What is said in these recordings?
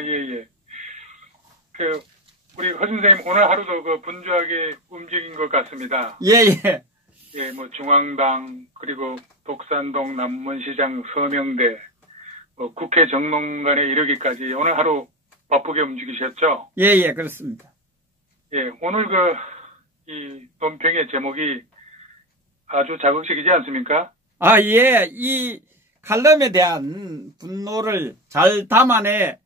예, 예. 우리 허 선생님 오늘 하루도 분주하게 움직인 것 같습니다. 예, 예. 예, 중앙당, 그리고 독산동, 남문시장, 서명대, 국회 정론관에 이르기까지 오늘 하루 바쁘게 움직이셨죠? 예, 예, 그렇습니다. 예, 오늘 이 논평의 제목이 아주 자극적이지 않습니까? 예, 이 칼럼에 대한 분노를 잘 담아내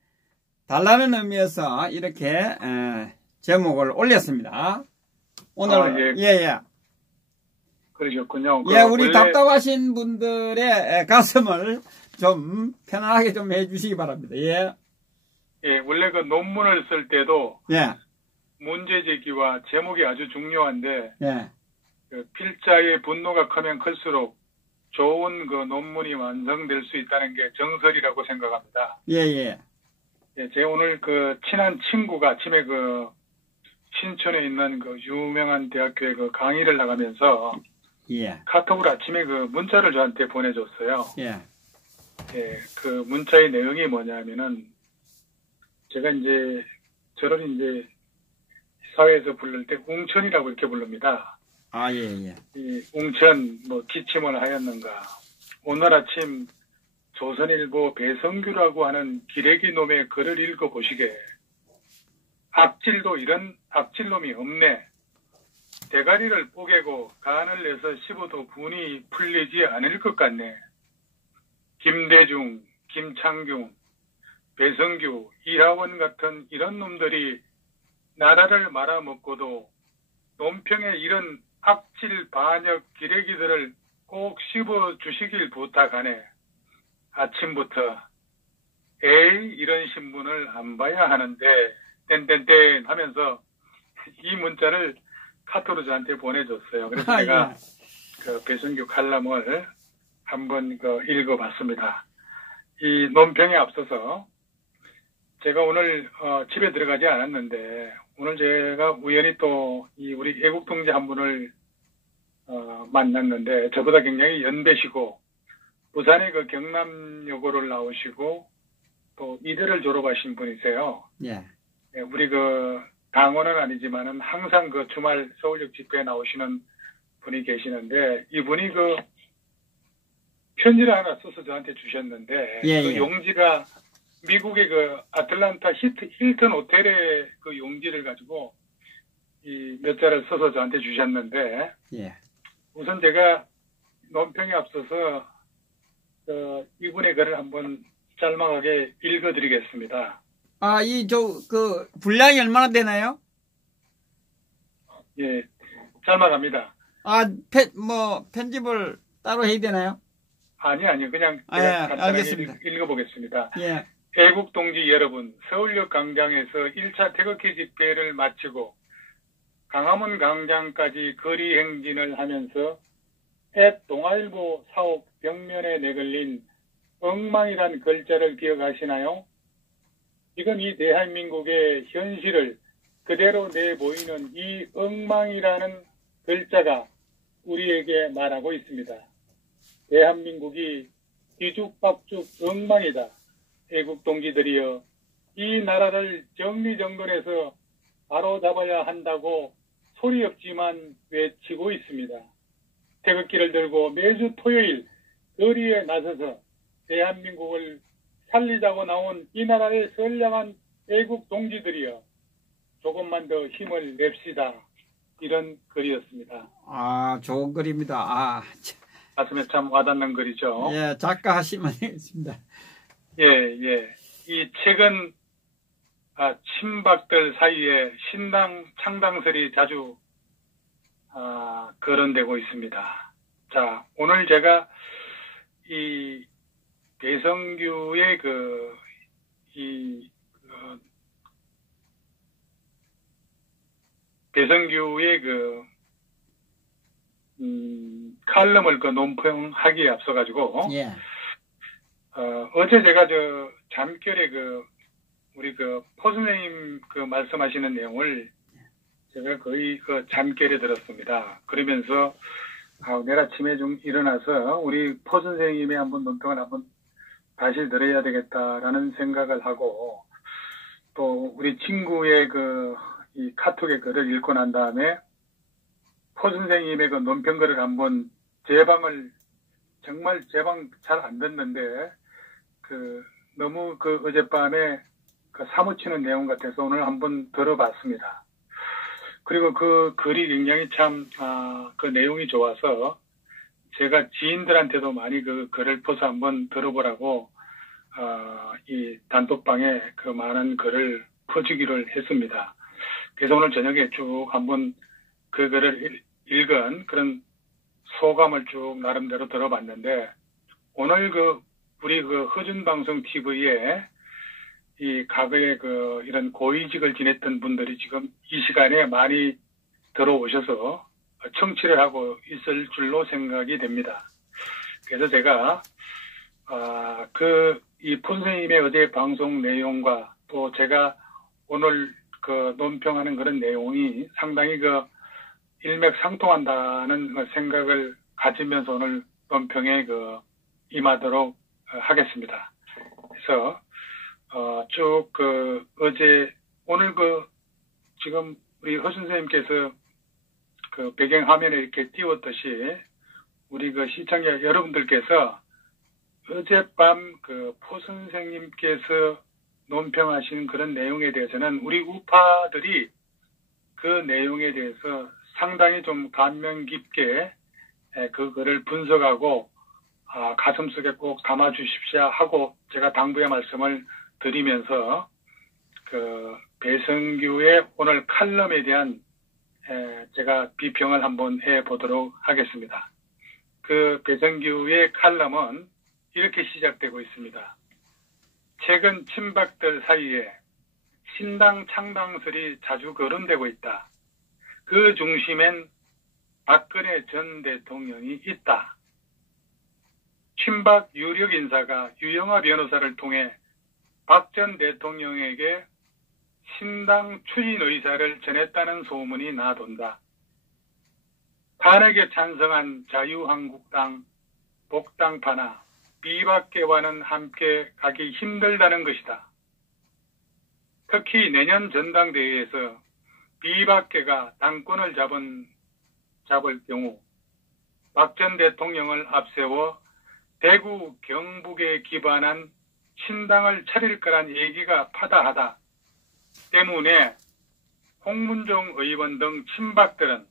달라는 의미에서 이렇게 제목을 올렸습니다. 오늘 예. 예. 그러셨군요. 예, 우리 답답하신 분들의 가슴을 좀 편안하게 좀 해주시기 바랍니다. 예. 예, 원래 논문을 쓸 때도 예. 문제 제기와 제목이 아주 중요한데 예. 필자의 분노가 크면 클수록 좋은 논문이 완성될 수 있다는 게 정설이라고 생각합니다. 예, 예. 예, 제가 오늘 친한 친구가 아침에 신촌에 있는 유명한 대학교에 강의를 나가면서 예. 카톡으로 아침에 문자를 저한테 보내줬어요. 예. 예, 문자의 내용이 뭐냐면은 제가 저를 사회에서 부를 때 웅천이라고 이렇게 부릅니다. 예, 예. 이 웅천 기침을 하였는가. 오늘 아침 조선일보 배성규라고 하는 기레기 놈의 글을 읽어보시게. 악질도 이런 악질놈이 없네. 대가리를 뽀개고 간을 내서 씹어도 분이 풀리지 않을 것 같네. 김대중, 김창균, 배성규, 이하원 같은 이런 놈들이 나라를 말아먹고도 논평에 이런 악질 반역 기레기들을 꼭 씹어주시길 부탁하네. 아침부터 에이 이런 신문을 안 봐야 하는데 땡땡땡 하면서 이 문자를 카톡으로 저한테 보내줬어요. 그래서 제가 배성규 칼럼을 한번 읽어봤습니다. 이 논평에 앞서서 제가 오늘 집에 들어가지 않았는데 오늘 제가 우연히 또 우리 애국동지 한 분을 만났는데 저보다 굉장히 연배시고 부산의 경남여고를 나오시고 또 이대를 졸업하신 분이세요. 예. 우리 당원은 아니지만은 항상 주말 서울역 집회에 나오시는 분이 계시는데 이분이 편지를 하나 써서 저한테 주셨는데 예. 용지가 미국의 아틀란타 힐튼 호텔의 용지를 가지고 몇 자를 써서 저한테 주셨는데 예. 우선 제가 논평에 앞서서 이분의 글을 한번 짤막하게 읽어드리겠습니다. 분량이 얼마나 되나요? 예, 짤막합니다. 편집을 따로 해야 되나요? 아니요. 그냥 제가 간단하게 읽어보겠습니다. 예. 애국동지 여러분, 서울역 광장에서 1차 태극기 집회를 마치고 강화문 광장까지 거리 행진을 하면서 동아일보 사옥 벽면에 내걸린 엉망이란 글자를 기억하시나요? 지금 이 대한민국의 현실을 그대로 내보이는 이 엉망이라는 글자가 우리에게 말하고 있습니다. 대한민국이 뒤죽박죽 엉망이다. 애국동지들이여 이 나라를 정리정돈해서 바로잡아야 한다고 소리 없지만 외치고 있습니다. 태극기를 들고 매주 토요일 거리에 나서서 대한민국을 살리자고 나온 이 나라의 선량한 애국동지들이여 조금만 더 힘을 냅시다. 이런 글이었습니다. 좋은 글입니다. 가슴에 참 와닿는 글이죠. 예, 작가 하시면 되겠습니다. 예. 이 책은 친박들 사이에 신당 창당설이 자주 거론되고 있습니다. 자, 오늘 제가 이 배성규의 배성규의 칼럼을 논평하기에 앞서가지고, 예. 어제 제가 잠결에 우리 포 선생님 말씀하시는 내용을 제가 거의 잠결에 들었습니다. 그러면서, 내일 아침에 좀 일어나서 우리 포 선생님의 논평을 한번 다시 들어야 되겠다라는 생각을 하고, 또 우리 친구의 이 카톡의 글을 읽고 난 다음에 포 선생님의 그 논평글을 한번 정말 제 방 잘 안 듣는데, 너무 어젯밤에 사무치는 내용 같아서 오늘 한번 들어봤습니다. 그리고 그 글이 굉장히 그 내용이 좋아서 제가 지인들한테도 많이 그 글을 퍼서 한번 들어보라고, 이 단톡방에 그 많은 글을 퍼주기를 했습니다. 그래서 오늘 저녁에 쭉 한번 그 글을 읽은 그런 소감을 쭉 나름대로 들어봤는데, 오늘 우리 허준방송 TV에 이 과거에 이런 고위직을 지냈던 분들이 지금 이 시간에 많이 들어오셔서 청취를 하고 있을 줄로 생각이 됩니다. 그래서 제가, 이 포 선생님의 어제 방송 내용과 또 제가 오늘 논평하는 그런 내용이 상당히 일맥상통한다는 생각을 가지면서 오늘 논평에 임하도록 하겠습니다. 그래서, 쭉 오늘 지금 우리 허 선생님께서 배경 화면에 이렇게 띄웠듯이 우리 시청자 여러분들께서 어젯밤 포 선생님께서 논평하신 그런 내용에 대해서는 우리 우파들이 그 내용에 대해서 상당히 좀 감명 깊게 그거를 분석하고 가슴속에 꼭 담아주십시오 하고 제가 당부의 말씀을 드리면서 배성규의 오늘 칼럼에 대한 제가 비평을 한번 해보도록 하겠습니다. 배성규의 칼럼은 이렇게 시작되고 있습니다. 최근 친박들 사이에 신당 창당설이 자주 거론되고 있다. 그 중심엔 박근혜 전 대통령이 있다. 친박 유력 인사가 유영하 변호사를 통해 박 전 대통령에게 신당 추진 의사를 전했다는 소문이 나돈다. 탄핵에 찬성한 자유한국당, 복당파나 비박계와는 함께 가기 힘들다는 것이다. 특히 내년 전당대회에서 비박계가 당권을 잡을 경우 박 전 대통령을 앞세워 대구 경북에 기반한 신당을 차릴 거란 얘기가 파다하다. 때문에 홍문종 의원 등 친박들은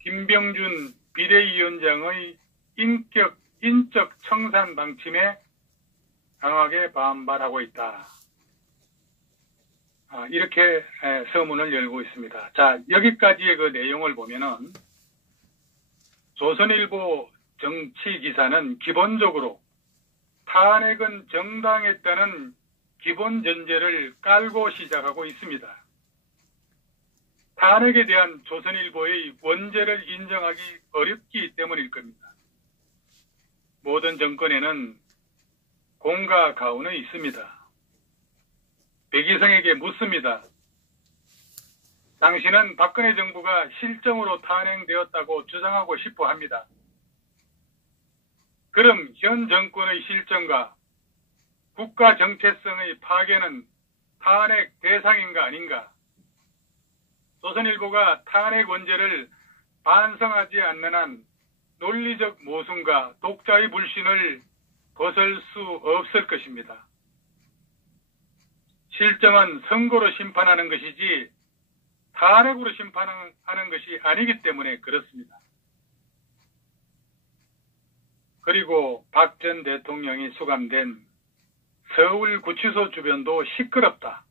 김병준 비대위원장의 인적 청산 방침에 강하게 반발하고 있다. 이렇게 서문을 열고 있습니다. 자, 여기까지의 그 내용을 보면은 조선일보 정치 기사는 기본적으로 탄핵은 정당했다는 기본 전제를 깔고 시작하고 있습니다. 탄핵에 대한 조선일보의 원죄를 인정하기 어렵기 때문일 겁니다. 모든 정권에는 공과 가운은 있습니다. 백이성에게 묻습니다. 당신은 박근혜 정부가 실정으로 탄핵되었다고 주장하고 싶어 합니다. 그럼 현 정권의 실정과 국가 정체성의 파괴는 탄핵 대상인가 아닌가? 조선일보가 탄핵 원죄를 반성하지 않는 한 논리적 모순과 독자의 불신을 벗을 수 없을 것입니다. 실정은 선고로 심판하는 것이지 탄핵으로 심판하는 것이 아니기 때문에 그렇습니다. 그리고 박 전 대통령이 수감된 서울구치소 주변도 시끄럽다.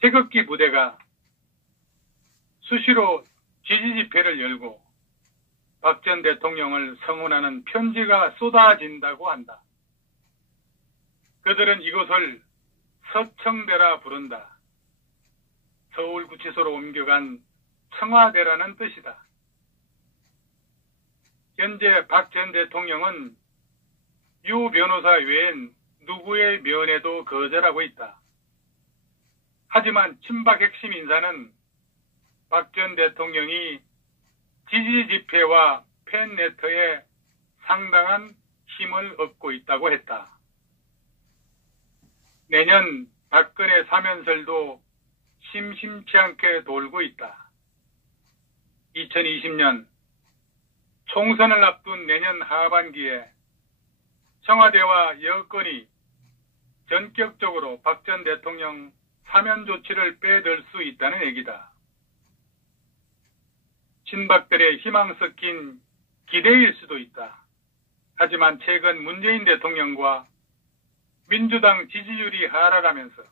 태극기 부대가 수시로 지지 집회를 열고 박 전 대통령을 성원하는 편지가 쏟아진다고 한다. 그들은 이곳을 서청대라 부른다. 서울구치소로 옮겨간 청와대라는 뜻이다. 현재 박 전 대통령은 유 변호사 외엔 누구의 면회도 거절하고 있다. 하지만 친박 핵심 인사는 박 전 대통령이 지지 집회와 팬레터에 상당한 힘을 얻고 있다고 했다. 내년 박근혜 사면설도 심심치 않게 돌고 있다. 2020년 총선을 앞둔 내년 하반기에 청와대와 여권이 전격적으로 박 전 대통령 사면 조치를 빼들 수 있다는 얘기다. 친박들의 희망 섞인 기대일 수도 있다. 하지만 최근 문재인 대통령과 민주당 지지율이 하락하면서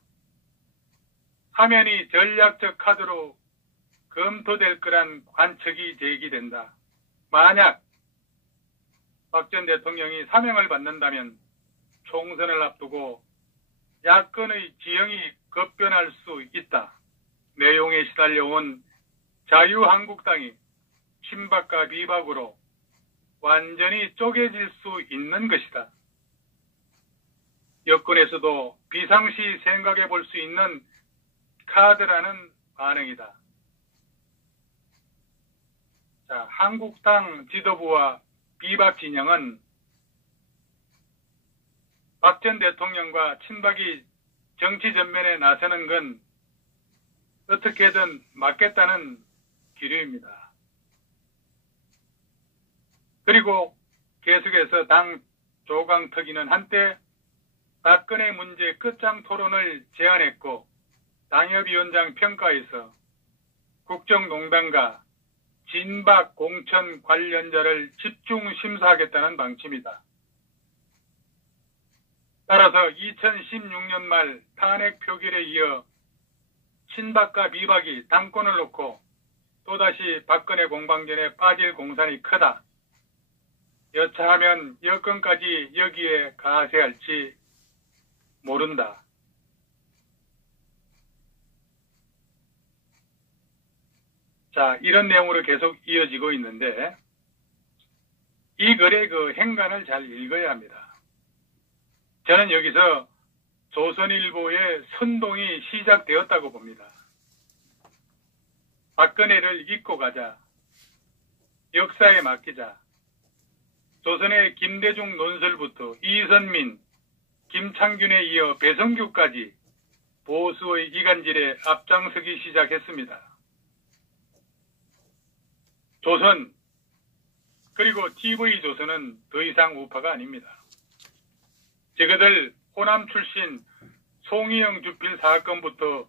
사면이 전략적 카드로 검토될 거란 관측이 제기된다. 만약 박 전 대통령이 사명을 받는다면 총선을 앞두고 야권의 지형이 급변할 수 있다. 내용에 시달려온 자유한국당이 친박과 비박으로 완전히 쪼개질 수 있는 것이다. 여권에서도 비상시 생각해 볼 수 있는 카드라는 반응이다. 자, 한국당 지도부와 비박 진영은 박 전 대통령과 친박이 정치 전면에 나서는 건 어떻게든 막겠다는 기류입니다. 그리고 계속해서 당 조강특위는 한때 박근혜 문제 끝장 토론을 제안했고 당협위원장 평가에서 국정농단과 진박 공천 관련자를 집중 심사하겠다는 방침이다. 따라서 2016년 말 탄핵 표결에 이어 친박과 비박이 당권을 놓고 또다시 박근혜 공방전에 빠질 공산이 크다. 여차하면 여권까지 여기에 가세할지 모른다. 자, 이런 내용으로 계속 이어지고 있는데 이 글의 그 행간을 잘 읽어야 합니다. 저는 여기서 조선일보의 선동이 시작되었다고 봅니다. 박근혜를 잊고 가자. 역사에 맡기자. 조선의 김대중 논설부터 이선민, 김창균에 이어 배성규까지 보수의 이간질에 앞장서기 시작했습니다. 조선, 그리고 TV조선은 더 이상 우파가 아닙니다. 저그들 호남 출신 송희영 주필 사건부터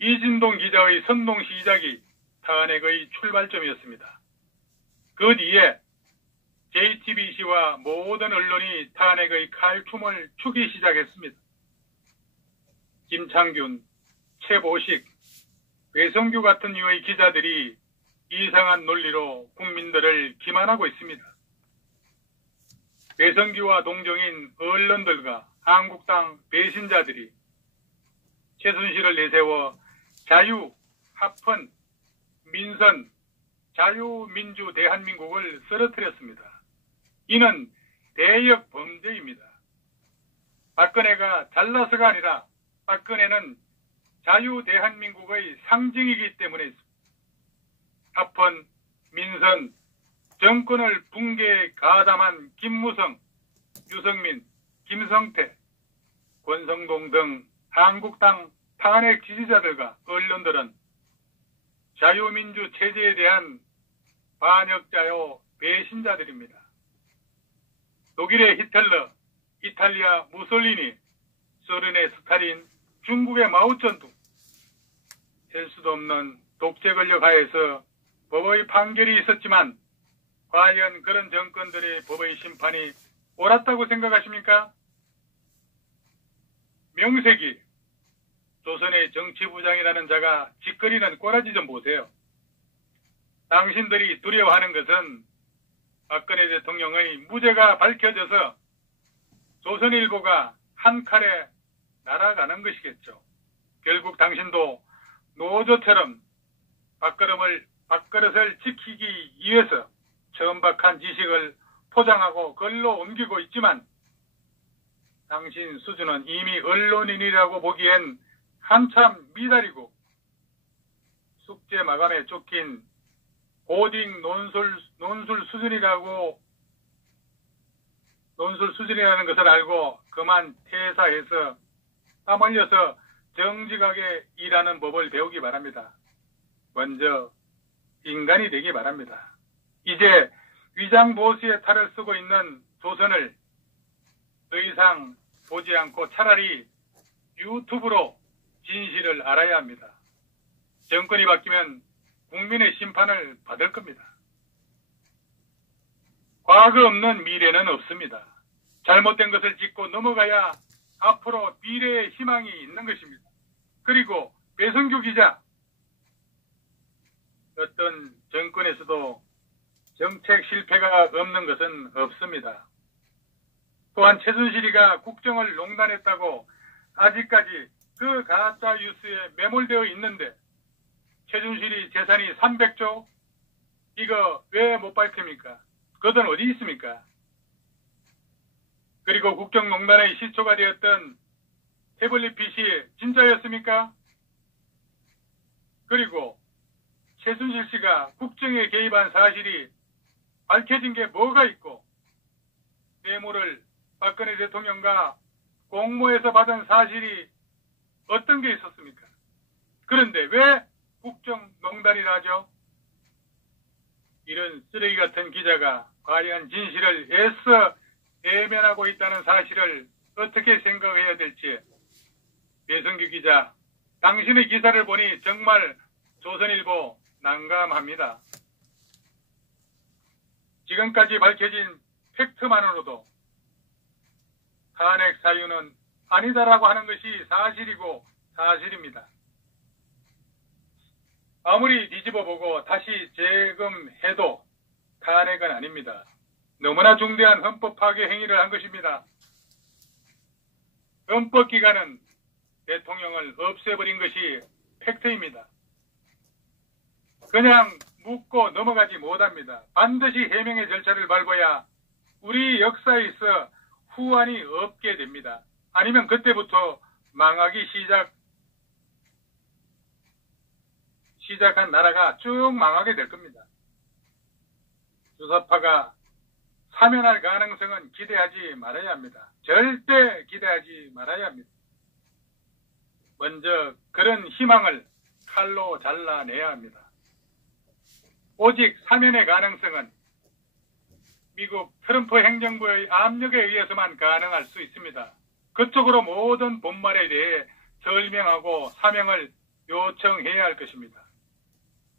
이진동 기자의 선동 시작이 탄핵의 출발점이었습니다. 그 뒤에 JTBC와 모든 언론이 탄핵의 칼춤을 추기 시작했습니다. 김창균, 최보식, 배성규 같은 유의 기자들이 이상한 논리로 국민들을 기만하고 있습니다. 배성규와 동정인 언론들과 한국당 배신자들이 최순실을 내세워 자유, 합헌, 민선, 자유민주 대한민국을 쓰러뜨렸습니다. 이는 대역 범죄입니다. 박근혜가 잘나서가 아니라 박근혜는 자유 대한민국의 상징이기 때문에 합헌, 민선, 정권을 붕괴에 가담한 김무성, 유승민, 김성태, 권성동 등 한국당 탄핵 지지자들과 언론들은 자유민주 체제에 대한 반역자요 배신자들입니다. 독일의 히틀러, 이탈리아 무솔리니, 소련의 스탈린, 중국의 마오쩌둥, 셀 수도 없는 독재 권력 하에서 법의 판결이 있었지만 과연 그런 정권들의 법의 심판이 옳았다고 생각하십니까? 명색이 조선의 정치부장이라는 자가 짓거리는 꼬라지 좀 보세요. 당신들이 두려워하는 것은 박근혜 대통령의 무죄가 밝혀져서 조선일보가 한 칼에 날아가는 것이겠죠. 결국 당신도 노조처럼 밥그릇을 지키기 위해서 천박한 지식을 포장하고 글로 옮기고 있지만 당신 수준은 이미 언론인이라고 보기엔 한참 미달이고 숙제 마감에 쫓긴 고딩 논술 수준이라는 것을 알고 그만 퇴사해서 땀 흘려서 정직하게 일하는 법을 배우기 바랍니다. 먼저 인간이 되기 바랍니다. 이제 위장보수의 탈을 쓰고 있는 조선을 더 이상 보지 않고 차라리 유튜브로 진실을 알아야 합니다. 정권이 바뀌면 국민의 심판을 받을 겁니다. 과거 없는 미래는 없습니다. 잘못된 것을 짚고 넘어가야 앞으로 미래의 희망이 있는 것입니다. 그리고 배성규 기자, 어떤 정권에서도 정책 실패가 없는 것은 없습니다. 또한 최순실이가 국정을 농단했다고 아직까지 그 가짜 뉴스에 매몰되어 있는데 최순실이 재산이 300조? 이거 왜 못 밝힙니까? 그 돈 어디 있습니까? 그리고 국정농단의 시초가 되었던 태블릿 PC 진짜였습니까? 그리고 최순실 씨가 국정에 개입한 사실이 밝혀진 게 뭐가 있고 뇌물을 박근혜 대통령과 공모해서 받은 사실이 어떤 게 있었습니까? 그런데 왜 국정농단이라죠? 이런 쓰레기 같은 기자가 과연 진실을 애써 외면하고 있다는 사실을 어떻게 생각해야 될지 배성규 기자, 당신의 기사를 보니 정말 조선일보 난감합니다. 지금까지 밝혀진 팩트만으로도 탄핵 사유는 아니다라고 하는 것이 사실이고 사실입니다. 아무리 뒤집어보고 다시 재검해도 탄핵은 아닙니다. 너무나 중대한 헌법 파괴 행위를 한 것입니다. 헌법기관은 대통령을 없애버린 것이 팩트입니다. 그냥 묻고 넘어가지 못합니다. 반드시 해명의 절차를 밟아야 우리 역사에 있어 후환이 없게 됩니다. 아니면 그때부터 망하기 시작한 나라가 쭉 망하게 될 겁니다. 주사파가 사면할 가능성은 기대하지 말아야 합니다. 절대 기대하지 말아야 합니다. 먼저 그런 희망을 칼로 잘라내야 합니다. 오직 사면의 가능성은 미국 트럼프 행정부의 압력에 의해서만 가능할 수 있습니다. 그쪽으로 모든 본말에 대해 설명하고 사명을 요청해야 할 것입니다.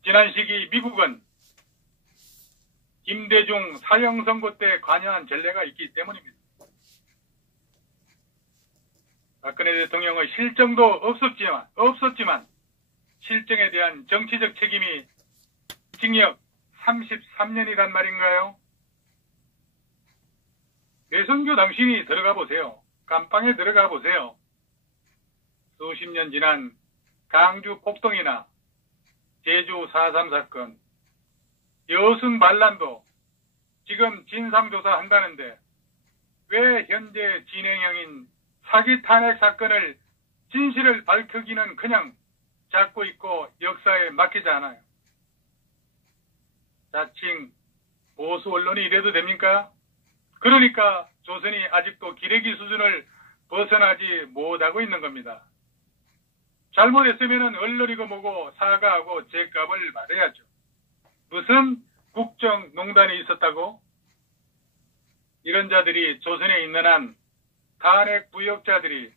지난 시기 미국은 김대중 사형 선고 때 관여한 전례가 있기 때문입니다. 박근혜 대통령의 실정도 없었지만 실정에 대한 정치적 책임이 징역 33년이란 말인가요? 배성규 당신이 들어가 보세요. 감방에 들어가 보세요. 수십 년 지난 강주 폭동이나 제주 4.3 사건, 여순 반란도 지금 진상조사 한다는데 왜 현재 진행형인 사기 탄핵 사건을 진실을 밝히기는 그냥 잡고 있고 역사에 맡기지 않아요. 자칭 보수 언론이 이래도 됩니까? 그러니까 조선이 아직도 기레기 수준을 벗어나지 못하고 있는 겁니다. 잘못했으면 언론이고 뭐고 사과하고 죄값을 말해야죠. 무슨 국정농단이 있었다고? 이런 자들이 조선에 있는 한, 탄핵 부역자들이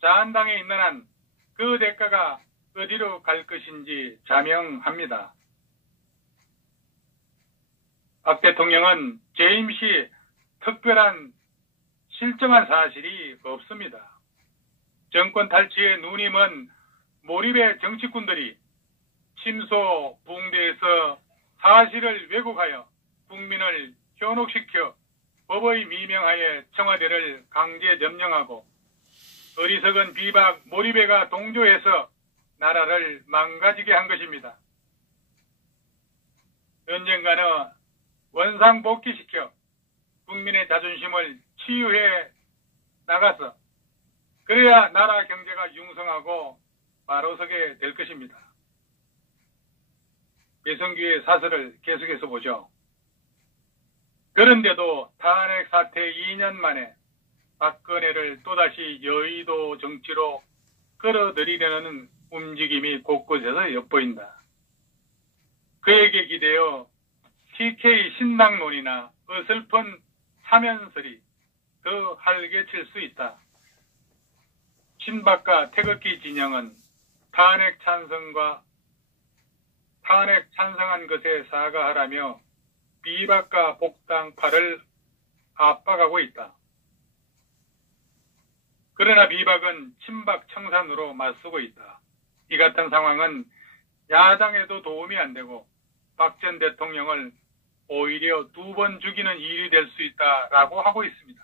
자한당에 있는 한 그 대가가 어디로 갈 것인지 자명합니다. 박 대통령은 재임 시 특별한 실정한 사실이 없습니다. 정권 탈취에 눈이 먼 몰입의 정치꾼들이 침소 붕대에서 사실을 왜곡하여 국민을 현혹시켜 법의 미명하에 청와대를 강제 점령하고 어리석은 비박 몰입회가 동조해서 나라를 망가지게 한 것입니다. 언젠가는 원상복귀시켜 국민의 자존심을 치유해 나가서 그래야 나라 경제가 융성하고 바로 서게 될 것입니다. 배성규의 사설을 계속해서 보죠. 그런데도 탄핵 사태 2년 만에 박근혜를 또다시 여의도 정치로 끌어들이려는 움직임이 곳곳에서 엿보인다. 그에게 기대어 TK 신당론이나 어설픈 사면설이 더 활개칠 수 있다. 친박과 태극기 진영은 탄핵 찬성한 것에 사과하라며 비박과 복당파를 압박하고 있다. 그러나 비박은 친박 청산으로 맞서고 있다. 이 같은 상황은 야당에도 도움이 안 되고 박 전 대통령을 오히려 2번 죽이는 일이 될 수 있다라고 하고 있습니다.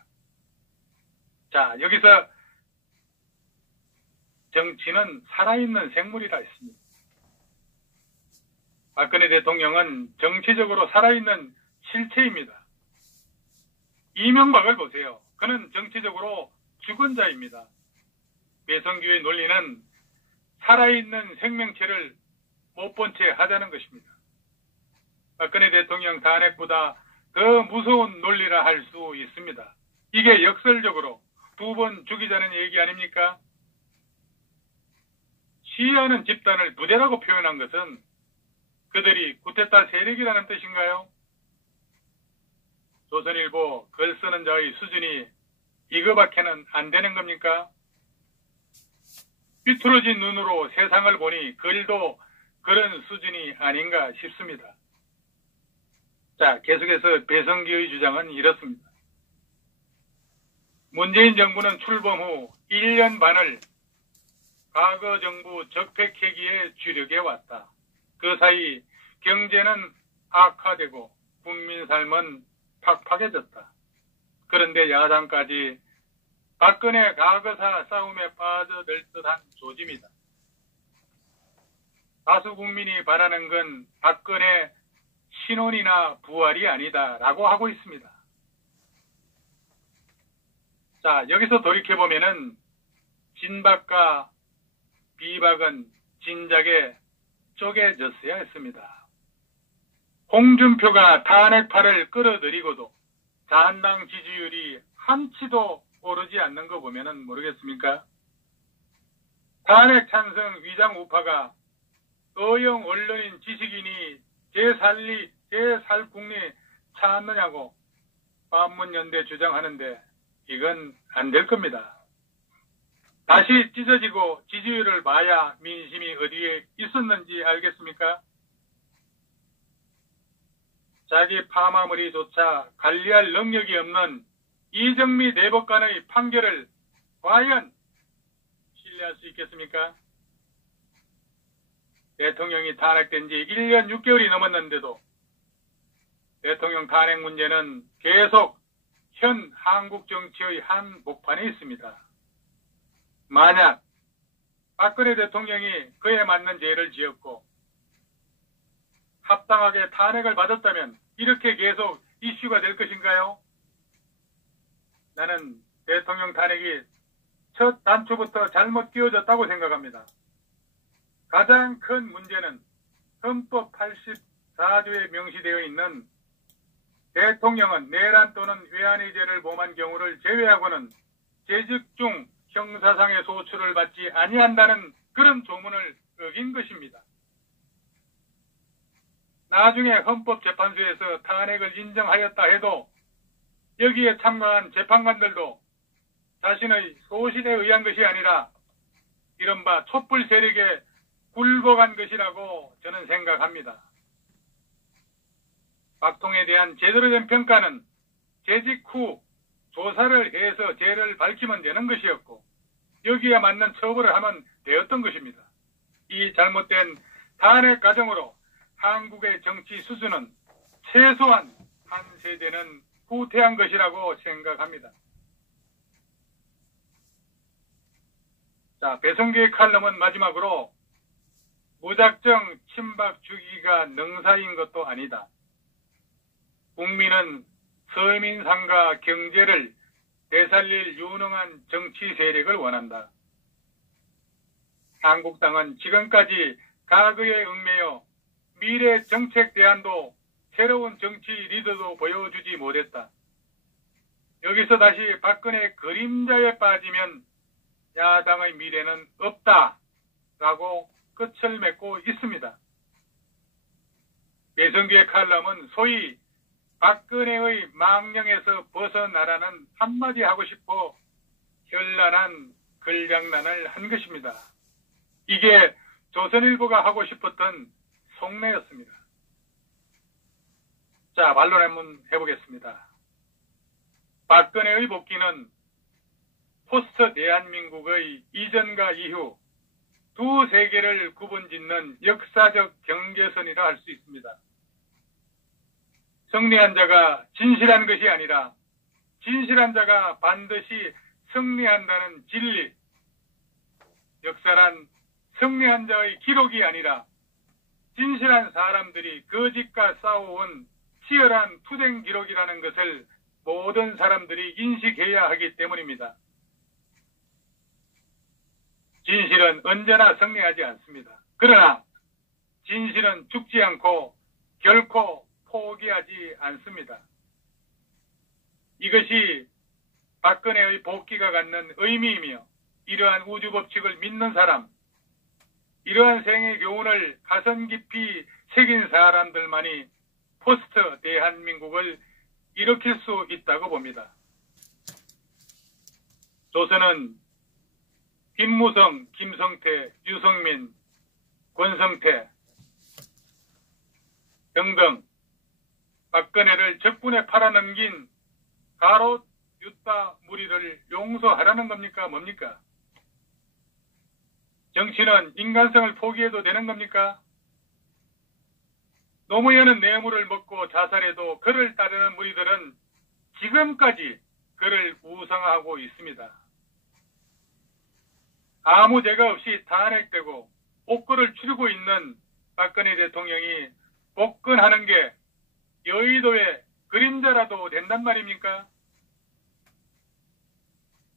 자, 여기서 정치는 살아있는 생물이라 했습니다. 박근혜 대통령은 정치적으로 살아있는 실체입니다. 이명박을 보세요. 그는 정치적으로 죽은 자입니다. 배성규의 논리는 살아있는 생명체를 못 본 채 하자는 것입니다. 박근혜 대통령 탄핵보다 더 무서운 논리라 할 수 있습니다. 이게 역설적으로 2번 죽이자는 얘기 아닙니까? 시위하는 집단을 부대라고 표현한 것은 그들이 쿠데타 세력이라는 뜻인가요? 조선일보 글 쓰는 자의 수준이 이거밖에는 안 되는 겁니까? 삐뚤어진 눈으로 세상을 보니 글도 그런 수준이 아닌가 싶습니다. 자, 계속해서 배성기의 주장은 이렇습니다. 문재인 정부는 출범 후 1년 반을 과거 정부 적폐캐기에 주력해 왔다. 그 사이 경제는 악화되고 국민 삶은 팍팍해졌다. 그런데 야당까지 박근혜 과거사 싸움에 빠져들 듯한 조짐이다. 다수 국민이 바라는 건 박근혜 신혼이나 부활이 아니다라고 하고 있습니다. 자, 여기서 돌이켜보면은 진박과 비박은 진작에 쪼개졌어야 했습니다. 홍준표가 탄핵파를 끌어들이고도 자한당 지지율이 한치도 오르지 않는 거 보면은 모르겠습니까? 탄핵 찬성 위장 우파가 어영 언론인 지식인이 제살 국리 찾느냐고 반문연대 주장하는데 이건 안 될 겁니다. 다시 찢어지고 지지율을 봐야 민심이 어디에 있었는지 알겠습니까? 자기 파마머리조차 관리할 능력이 없는 이정미 대법관의 판결을 과연 신뢰할 수 있겠습니까? 대통령이 탄핵된 지 1년 6개월이 넘었는데도 대통령 탄핵 문제는 계속 현 한국 정치의 한복판에 있습니다. 만약 박근혜 대통령이 그에 맞는 죄를 지었고 합당하게 탄핵을 받았다면 이렇게 계속 이슈가 될 것인가요? 나는 대통령 탄핵이 첫 단초부터 잘못 끼워졌다고 생각합니다. 가장 큰 문제는 헌법 84조에 명시되어 있는 대통령은 내란 또는 외환의 죄를 범한 경우를 제외하고는 재직 중 형사상의 소출을 받지 아니한다는 그런 조문을 어긴 것입니다. 나중에 헌법재판소에서 탄핵을 인정하였다 해도 여기에 참가한 재판관들도 자신의 소신에 의한 것이 아니라 이른바 촛불 세력에 굴복한 것이라고 저는 생각합니다. 박통에 대한 제대로 된 평가는 재직 후 조사를 해서 죄를 밝히면 되는 것이었고 여기에 맞는 처벌을 하면 되었던 것입니다. 이 잘못된 탄핵 과정으로 한국의 정치 수준은 최소한 한 세대는 후퇴한 것이라고 생각합니다. 자, 배성규의 칼럼은 마지막으로 무작정 친박 주기가 능사인 것도 아니다. 국민은 서민상과 경제를 되살릴 유능한 정치 세력을 원한다. 한국당은 지금까지 과거에 얽매여 미래 정책 대안도 새로운 정치 리더도 보여주지 못했다. 여기서 다시 박근혜 그림자에 빠지면 야당의 미래는 없다라고 끝을 맺고 있습니다. 배성규의 칼럼은 소위 박근혜의 망령에서 벗어나라는 한마디 하고 싶어 현란한 글장난을 한 것입니다. 이게 조선일보가 하고 싶었던 속내였습니다. 자, 반론 한번 해보겠습니다. 박근혜의 복귀는 포스트 대한민국의 이전과 이후 두 세계를 구분짓는 역사적 경계선이라 할 수 있습니다. 승리한 자가 진실한 것이 아니라 진실한 자가 반드시 승리한다는 진리, 역사란 승리한 자의 기록이 아니라 진실한 사람들이 거짓과 싸워온 치열한 투쟁 기록이라는 것을 모든 사람들이 인식해야 하기 때문입니다. 진실은 언제나 승리하지 않습니다. 그러나 진실은 죽지 않고 결코 포기하지 않습니다. 이것이 박근혜의 복귀가 갖는 의미이며 이러한 우주법칙을 믿는 사람, 이러한 생의 교훈을 가슴 깊이 새긴 사람들만이 포스트 대한민국을 일으킬 수 있다고 봅니다. 조선은 김무성, 김성태, 유성민, 권성태 등등 박근혜를 적군에 팔아넘긴 가롯, 유타, 무리를 용서하라는 겁니까? 뭡니까? 정치는 인간성을 포기해도 되는 겁니까? 노무현은 뇌물을 먹고 자살해도 그를 따르는 무리들은 지금까지 그를 우상하고 있습니다. 아무 죄가 없이 탄핵되고 옥고를 치르고 있는 박근혜 대통령이 복근하는 게 여의도의 그림자라도 된단 말입니까?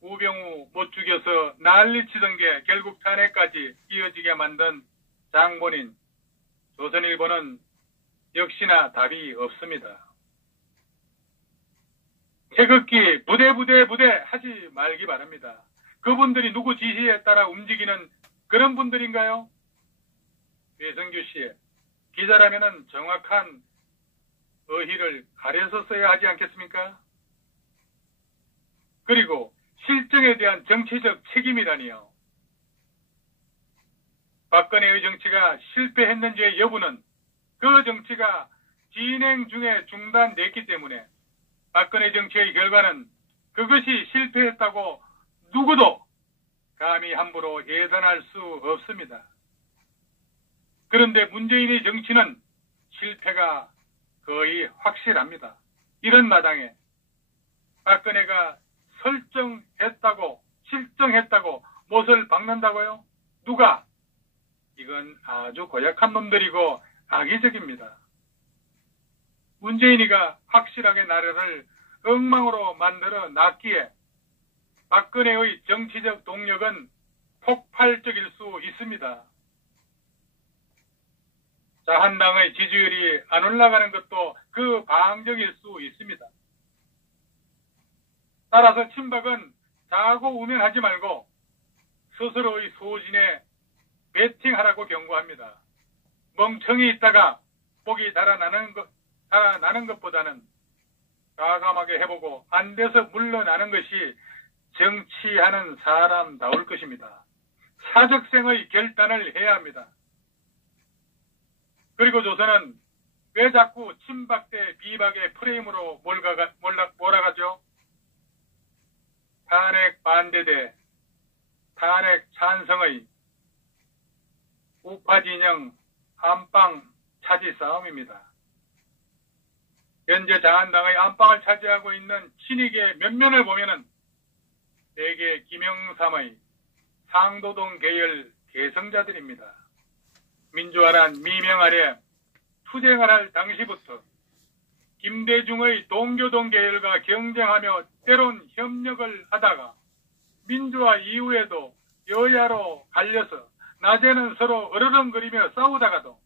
우병우 못 죽여서 난리치던 게 결국 탄핵까지 이어지게 만든 장본인 조선일보는 역시나 답이 없습니다. 태극기 부대 하지 말기 바랍니다. 그분들이 누구 지시에 따라 움직이는 그런 분들인가요? 배성규 씨, 기자라면은 정확한 어휘를 가려서 써야 하지 않겠습니까? 그리고 실정에 대한 정치적 책임이라니요. 박근혜의 정치가 실패했는지의 여부는 그 정치가 진행 중에 중단됐기 때문에 박근혜 정치의 결과는 그것이 실패했다고 누구도 감히 함부로 예단할 수 없습니다. 그런데 문재인의 정치는 실패가 거의 확실합니다. 이런 마당에 박근혜가 실정했다고 못을 박는다고요? 누가? 이건 아주 고약한 놈들이고 악의적입니다. 문재인이가 확실하게 나라를 엉망으로 만들어 놨기에 박근혜의 정치적 동력은 폭발적일 수 있습니다. 자, 한당의 지지율이 안 올라가는 것도 그 방정일 수 있습니다. 따라서 친박은 자고 우면하지 말고 스스로의 소신에 베팅하라고 경고합니다. 멍청이 있다가 복이 달아나는 것보다는 과감하게 해보고 안 돼서 물러나는 것이 정치하는 사람다울 것입니다. 사적생의 결단을 해야 합니다. 그리고 조선은 왜 자꾸 친박 대 비박의 프레임으로 몰아가죠? 탄핵 반대 대 탄핵 찬성의 우파 진영 안방 차지 싸움입니다. 현재 자한당의 안방을 차지하고 있는 친이계 면면을 보면은 대개 김영삼의 상도동 계열 계성자들입니다. 민주화란 미명 아래 투쟁을 할 당시부터 김대중의 동교동 계열과 경쟁하며 때론 협력을 하다가 민주화 이후에도 여야로 갈려서 낮에는 서로 으르렁거리며 싸우다가도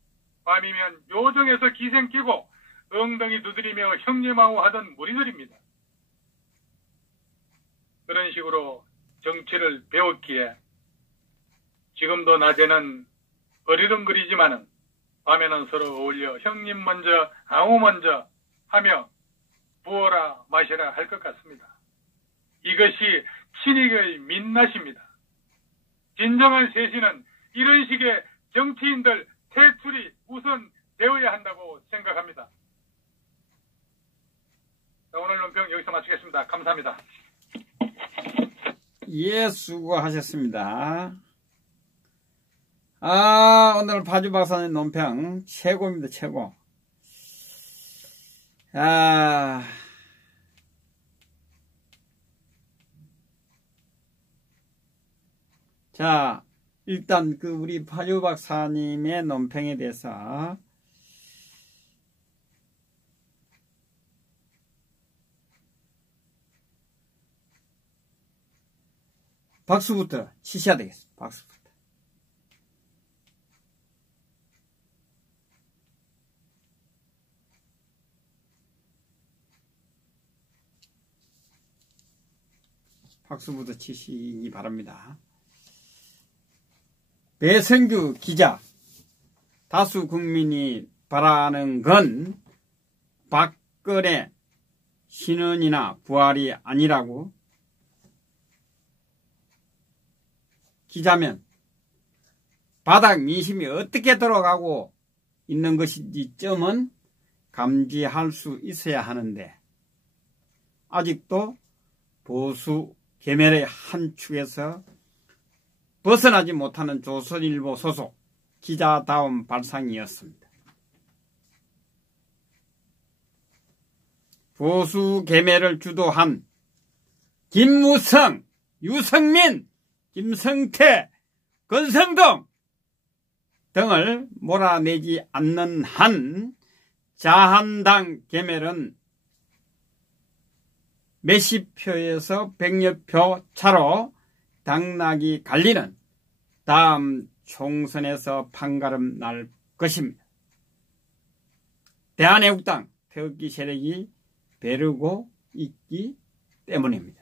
밤이면 요정에서 기생 끼고 엉덩이 두드리며 형님하고 하던 무리들입니다. 그런 식으로 정치를 배웠기에 지금도 낮에는 어리렁거리지만은 밤에는 서로 어울려 형님 먼저 아우 먼저 하며 부어라 마시라 할 것 같습니다. 이것이 친익의 민낯입니다. 진정한 세신은 이런 식의 정치인들 퇴출이 우선 되어야 한다고 생각합니다. 자, 오늘 논평 여기서 마치겠습니다. 감사합니다. 예, 수고하셨습니다. 오늘 파주 박사님 논평 최고입니다. 최고. 자, 일단 우리 파주 박사님의 논평에 대해서 박수부터 치셔야 되겠습니다. 박수부터. 박수부터 치시기 바랍니다. 배성규 기자, 다수 국민이 바라는 건 박근혜 신원이나 부활이 아니라고 기자면 바닥 민심이 어떻게 돌아가고 있는 것인지 점은 감지할 수 있어야 하는데 아직도 보수 계멸의 한 축에서 벗어나지 못하는 조선일보 소속 기자다운 발상이었습니다. 보수 계멸을 주도한 김무성, 유성민, 김성태, 권성동 등을 몰아내지 않는 한 자한당 계멸은 몇십 표에서 100여 표 차로 당락이 갈리는 다음 총선에서 판가름 날 것입니다. 대한애국당 태극기 세력이 배르고 있기 때문입니다.